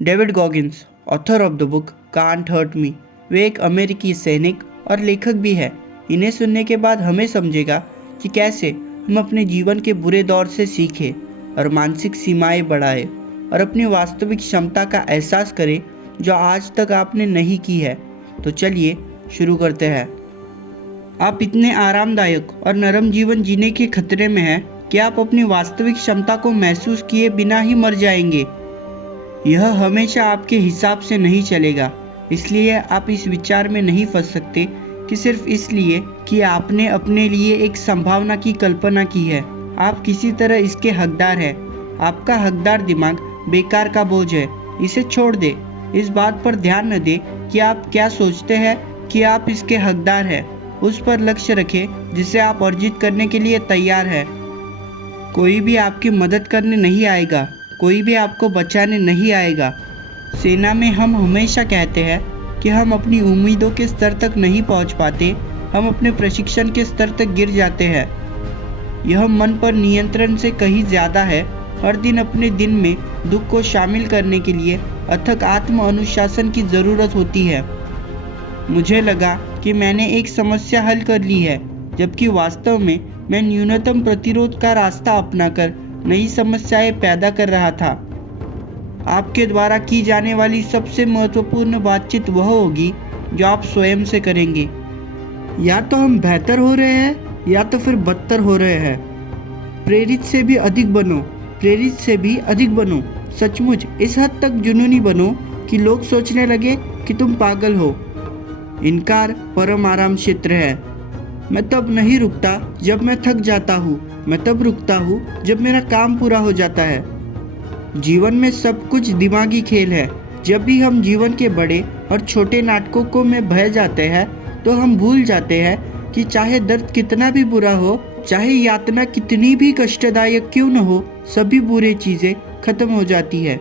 David Goggins, author of the book can't hurt me, वे एक अमेरिकी सैनिक और लेखक भी है। इन्हें सुनने के बाद हमें समझेगा कि कैसे हम अपने जीवन के बुरे दौर से सीखें और मानसिक सीमाएं बढ़ाएं और अपनी वास्तविक क्षमता का एहसास करें जो आज तक आपने नहीं की है। तो चलिए शुरू करते हैं। आप इतने आरामदायक और नरम जीवन जीने के खतरे में हैं कि आप अपनी वास्तविक क्षमता को महसूस किए बिना ही मर जाएंगे। यह हमेशा आपके हिसाब से नहीं चलेगा, इसलिए आप इस विचार में नहीं फंस सकते कि सिर्फ इसलिए कि आपने अपने लिए एक संभावना की कल्पना की है आप किसी तरह इसके हकदार हैं। आपका हकदार दिमाग बेकार का बोझ है, इसे छोड़ दे। इस बात पर ध्यान न दे कि आप क्या सोचते हैं कि आप इसके हकदार हैं। उस पर लक्ष्य रखें जिसे आप अर्जित करने के लिए तैयार हैं। कोई भी आपकी मदद करने नहीं आएगा, कोई भी आपको बचाने नहीं आएगा। सेना में हम हमेशा कहते हैं कि हम अपनी उम्मीदों के स्तर तक नहीं पहुंच पाते, हम अपने प्रशिक्षण के स्तर तक गिर जाते हैं। यह मन पर नियंत्रण से कहीं ज़्यादा है। हर दिन अपने दिन में दुख को शामिल करने के लिए अथक आत्म अनुशासन की ज़रूरत होती है। मुझे लगा कि मैंने एक समस्या हल कर ली है, जबकि वास्तव में मैं न्यूनतम प्रतिरोध का रास्ता अपनाकर नई समस्याएं पैदा कर रहा था। आपके द्वारा की जाने वाली सबसे महत्वपूर्ण बातचीत वह होगी जो आप स्वयं से करेंगे। या तो हम बेहतर हो रहे हैं या तो फिर बदतर हो रहे हैं। प्रेरित से भी अधिक बनो, प्रेरित से भी अधिक बनो। सचमुच इस हद तक जुनूनी बनो कि लोग सोचने लगे कि तुम पागल हो। इनकार परम आराम क्षेत्र है। मैं तब नहीं रुकता जब मैं थक जाता हूँ, मैं तब रुकता हूँ जब मेरा काम पूरा हो जाता है। जीवन में सब कुछ दिमागी खेल है। जब भी हम जीवन के बड़े और छोटे नाटकों में बह जाते हैं तो हम भूल जाते हैं कि चाहे दर्द कितना भी बुरा हो, चाहे यातना कितनी भी कष्टदायक क्यों न हो, सभी बुरी चीज़ें खत्म हो जाती है।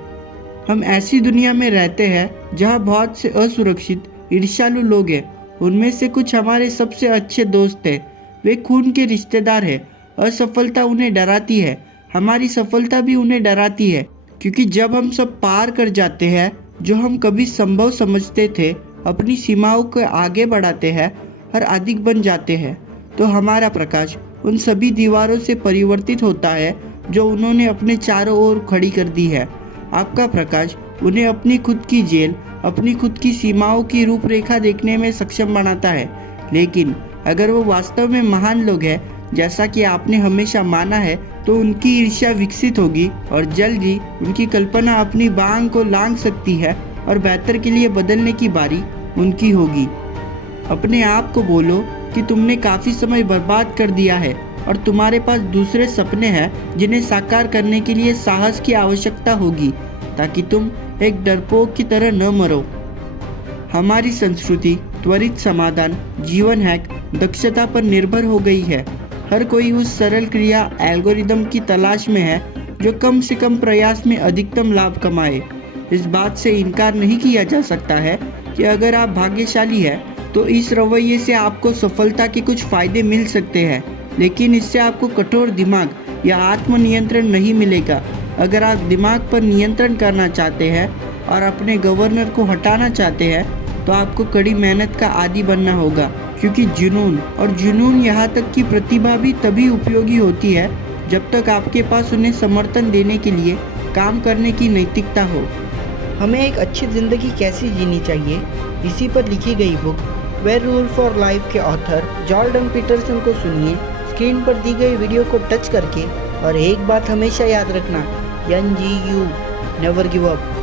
हम ऐसी दुनिया में रहते हैं जहाँ बहुत से असुरक्षित ईर्ष्यालु लोग हैं। उनमें से कुछ हमारे सबसे अच्छे दोस्त हैं, वे खून के रिश्तेदार हैं। असफलता उन्हें डराती है, हमारी सफलता भी उन्हें डराती है, क्योंकि जब हम सब पार कर जाते हैं जो हम कभी संभव समझते थे, अपनी सीमाओं को आगे बढ़ाते हैं और अधिक बन जाते हैं, तो हमारा प्रकाश उन सभी दीवारों से परिवर्तित होता है जो उन्होंने अपने चारों ओर खड़ी कर दी है। आपका प्रकाश उन्हें अपनी खुद की जेल, अपनी खुद की सीमाओं की रूपरेखा देखने में सक्षम बनाता है। लेकिन अगर वो वास्तव में महान लोग हैं, जैसा कि आपने हमेशा माना है, तो उनकी ईर्ष्या विकसित होगी और जल्द ही उनकी कल्पना अपनी बांग को लांघ सकती है और बेहतर के लिए बदलने की बारी उनकी होगी। अपने आप को बोलो कि तुमने काफ़ी समय बर्बाद कर दिया है और तुम्हारे पास दूसरे सपने हैं जिन्हें साकार करने के लिए साहस की आवश्यकता होगी, ताकि तुम एक डरपोक की तरह न मरो। हमारी संस्कृति त्वरित समाधान, जीवन हैक, दक्षता पर निर्भर हो गई है। हर कोई उस सरल क्रिया एल्गोरिदम की तलाश में है जो कम से कम प्रयास में अधिकतम लाभ कमाए। इस बात से इनकार नहीं किया जा सकता है कि अगर आप भाग्यशाली हैं तो इस रवैये से आपको सफलता के कुछ फ़ायदे मिल सकते हैं, लेकिन इससे आपको कठोर दिमाग या आत्मनियंत्रण नहीं मिलेगा। अगर आप दिमाग पर नियंत्रण करना चाहते हैं और अपने गवर्नर को हटाना चाहते हैं तो आपको कड़ी मेहनत का आदी बनना होगा, क्योंकि जुनून यहाँ तक कि प्रतिभा भी तभी उपयोगी होती है जब तक आपके पास उन्हें समर्थन देने के लिए काम करने की नैतिकता हो। हमें एक अच्छी ज़िंदगी कैसे जीनी चाहिए, इसी पर लिखी गई book where rule for life के ऑथर जॉर्डन पीटरसन को सुनिए स्क्रीन पर दी गई वीडियो को टच करके। और एक बात हमेशा याद रखना, NGU, नेवर गिव अप।